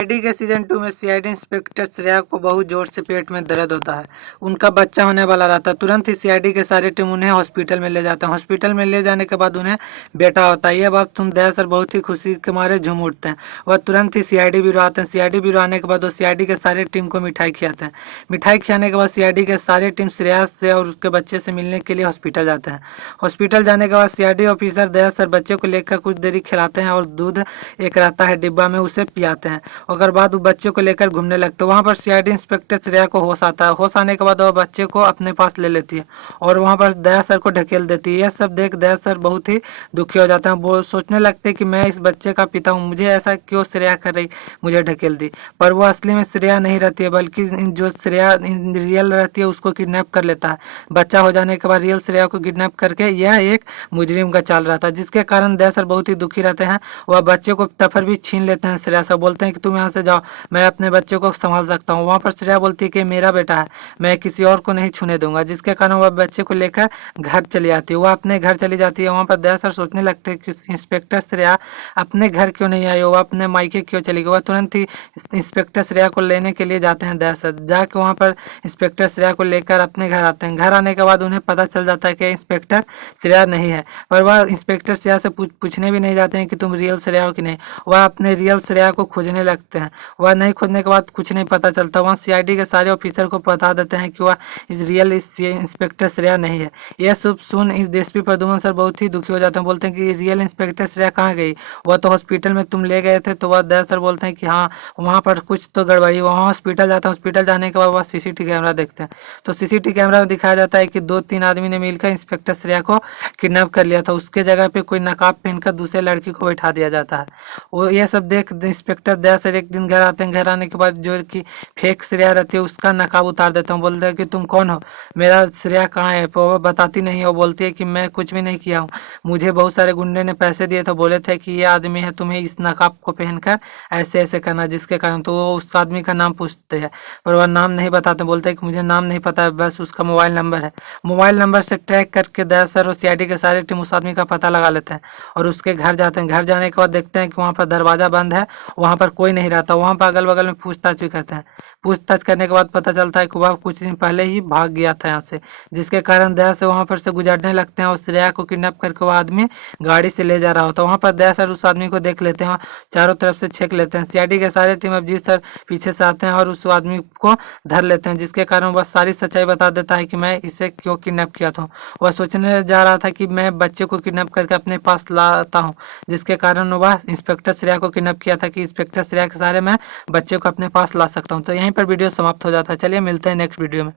CID के season 2 में CID inspector Shreya को बहुत जोर से पेट में दर्द होता है। उनका बच्चा होने वाला रहता है। तुरंत ही सीआईडी के सारी टीम उन्हें हॉस्पिटल में ले जाते हैं। हॉस्पिटल में ले जाने के बाद उन्हें बेटा होता है। यह बात सुन दया सर बहुत ही खुशी के मारे झूम उठते हैं। वह तुरंत ही सीआईडी ब्यूरो आते हैं। सीआईडी ब्यूरो आने के बाद वो सीआईडी के सारे टीम को मिठाई खिलाते हैं। मिठाई खिलाने के बाद सीआईडी के सारे टीम श्रेया से और उसके बच्चे से मिलने के लिए हॉस्पिटल जाते हैं। हॉस्पिटल जाने के बाद सीआईडी ऑफिसर दया सर बच्चे को लेकर कुछ देरी खिलाते हैं और दूध एक रहता है डिब्बा में, उसे पिलाते हैं। और बाद वो बच्चे को लेकर घूमने लगते हैं। वहाँ पर सीआईडी इंस्पेक्टर श्रेया को होश आता है। होश आने के बाद वह बच्चे को अपने पास ले लेती है और वहाँ पर दया सर को ढकेल देती है। यह सब देख दया सर बहुत ही दुखी हो जाते हैं। वो सोचने लगते हैं कि मैं इस बच्चे का पिता हूँ, मुझे ऐसा क्यों श्रेया कर रही, मुझे ढकेल दी। पर वो असली में श्रेया नहीं रहती है, बल्कि जो श्रेया रियल रहती है उसको किडनैप कर लेता है। बच्चा हो जाने के बाद रियल श्रेया को किडनैप करके यह एक मुजरिम का चाल रहता है, जिसके कारण दया सर बहुत ही दुखी रहते हैं। वह बच्चे को तफर भी छीन लेते हैं। श्रेया से बोलते हैं कि तुम यहाँ से जाओ, मैं अपने बच्चे को संभाल सकता हूँ। वहाँ पर श्रेया बोलती है कि मेरा बेटा है, मैं किसी और को नहीं छूने दूंगा, जिसके कारण वह बच्चे को लेकर घर चली आती है। वह अपने घर चली जाती है। वहाँ पर दया सर सोचने लगते हैं कि इंस्पेक्टर श्रेया अपने घर क्यों नहीं आई, वह अपने मायके क्यों चली गई। वह तुरंत ही इंस्पेक्टर श्रेया को लेने के लिए जाते हैं। दया सर जाके वहाँ पर इंस्पेक्टर श्रेया को लेकर अपने घर आते हैं। घर आने के बाद उन्हें पता चल जाता है कि इंस्पेक्टर श्रेया नहीं है, पर वह इंस्पेक्टर श्रेया से पूछने भी नहीं जाते हैं कि तुम रियल श्रेया हो कि नहीं। वह अपने रियल श्रेया को खोजने लगते हैं। वह नहीं खोजने के बाद कुछ नहीं पता चलता। वहाँ सीआईडी के सारे ऑफिसर को बता देते हैं कि वह इस इंस्पेक्टर श्रेया नहीं है। यह सब सुन इस डीएसपी प्रद्युम्न सर बहुत ही दुखी हो जाते हैं। बोलते हैं कि रियल इंस्पेक्टर श्रेया कहाँ गई, वह तो हॉस्पिटल में तुम ले गए थे। तो वह दया सर बोलते हैं कि हाँ, वहाँ पर कुछ तो गड़बड़ी। वहाँ हॉस्पिटल जाते हैं। हॉस्पिटल जाने के बाद वह सीसीटीवी कैमरा देखते हैं। तो सीसीटीवी कैमरा में दिखाया जाता है कि 2-3 आदमी ने मिलकर इंस्पेक्टर श्रेया को किडनैप कर लिया था। उसके जगह पे कोई नकाब पहनकर दूसरे लड़की को बैठा दिया जाता है। वो यह सब देख इंस्पेक्टर दया सर एक दिन घर आते हैं। घर आने के बाद जो कि फेक श्रेया रहती है उसका नकाब उतार देता हूँ। बोलते हैं कि तुम कौन हो, मेरा श्रेया कहाँ है। वो बताती नहीं है। वो बोलती है कि मैं कुछ भी नहीं किया हूँ, मुझे बहुत सारे गुंडे ने पैसे दिए थे, बोले थे कि ये आदमी है, तुम्हें इस नकाब को पहनकर ऐसे ऐसे करना, जिसके कारण तो वो उस आदमी का नाम पूछते हैं, पर वह नाम नहीं बताते। बोलते हैं कि मुझे नाम नहीं पता है, बस उसका मोबाइल नंबर है। मोबाइल नंबर से ट्रैक करके दया सर और सीआईडी के सारे टीम उस आदमी का पता लगा लेते हैं और उसके घर जाते हैं। घर जाने के बाद देखते हैं कि वहाँ पर दरवाज़ा बंद है, वहाँ पर कोई नहीं रहता। वहाँ पर अगल बगल में पूछताछ भी करते हैं। पूछताछ करने के बाद पता चलता है कि वह कुछ दिन पहले ही भाग गया था यहाँ से, जिसके कारण दया से वहाँ पर से गुजरने लगते हैं और श्रेया को किडनैप करके वह आदमी गाड़ी से ले जा रहा होता है। वहाँ पर दया सर उस आदमी को देख लेते हैं, चारों तरफ से छेक लेते हैं। सीआईडी के सारे टीम अभिजीत सर पीछे से आते हैं और उस आदमी को धर लेते हैं, जिसके कारण वह सारी सच्चाई बता देता है कि मैं इसे क्यों किडनैप किया था। वह सोचने जा रहा था कि मैं बच्चे को किडनैप करके अपने पास लाता हूँ, जिसके कारण वह इंस्पेक्टर श्रेया को किडनैप किया था कि इंस्पेक्टर श्रेया के सहारे मैं बच्चे को अपने पास ला सकता हूँ। तो यहीं पर वीडियो समाप्त हो जाता है। चलिए मिलते हैं नेक्स्ट वीडियो में।